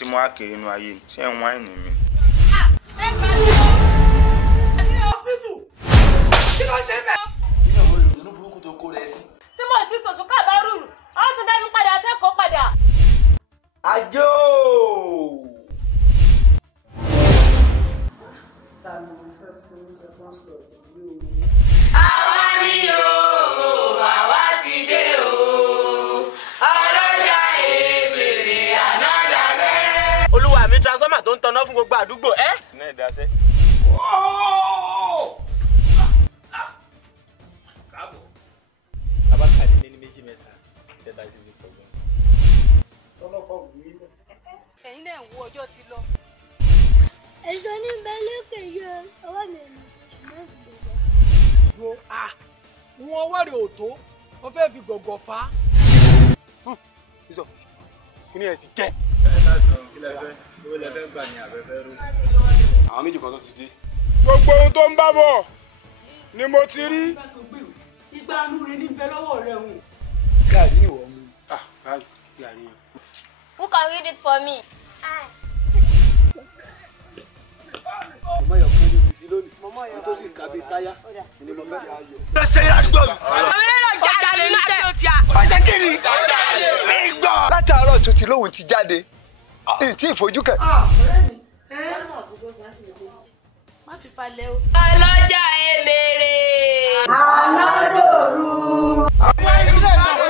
tí mo wá kiri inú ayé ṣé ń wáìnì mi. Kí ló ṣe bẹ́ẹ̀? Kí ló ń lò burúkú tó kó rẹ sí? Tí mo ti sọ̀sùn káàbárù, àwọn tún dá mi padà sẹ́kọ̀ọ́ padà. Àjò! Ta ni mo fẹ́ fún second slot yìí o? Àwa ni o, àwa ti dé o. Ọlọ́jà èbèrè ànádàlẹ́. Olúwa mi transformer tó ń tanná fún gbogbo àdúgbò ẹ́. Iná ìdásẹ́. Káàbọ̀. Tabaka ní méjì mẹ́ta ṣẹ́ta sí ní pọ̀gbọ́n. Ọlọ́pàá ò ní ilẹ̀. Ẹ̀yin náà wo ọjọ́ ti lọ. Èso ní bẹ́lẹ́kẹ̀ yọ ọwọ́ mi ẹ̀mí ṣùgbọ́n ìgbésẹ̀. Wo wọn ọwọ́ rẹ̀ ò tó, wọ́n fẹ́ fi gọ̀gọ̀ fà á. Ìsọ̀, kí ni ẹ ti jẹ́? Àwọn méjì kan tó ti dé. Gbogbo ohun tó ń bá bọ̀ ni mo ti rí. Ìgbà anú rẹ̀ ní bẹ lọ́wọ́ rẹ̀ hùn. Gàrí ni wọ́n mú. Báyìí, gàrí yẹn. Who can read it for me? Mọ̀mọ́ yọ̀ fún mi sí lónìí. Mọ̀mọ́ yọ̀ tó sì ń kábí táyà. Ni mo fẹ́ yà. Lọ ṣe àdúgbò mi. Jáde ní àdó tí a. Ọ̀sẹ̀ kiri. Mi gbọ́. Látàárọ̀ tó ti lóhùn ti jáde. Ìtì ìfojú kẹ̀. Má fi falẹ̀ o. Ọlọ́jà èbèrè. Aládòru. Àwọn ilé ìgbàlódé.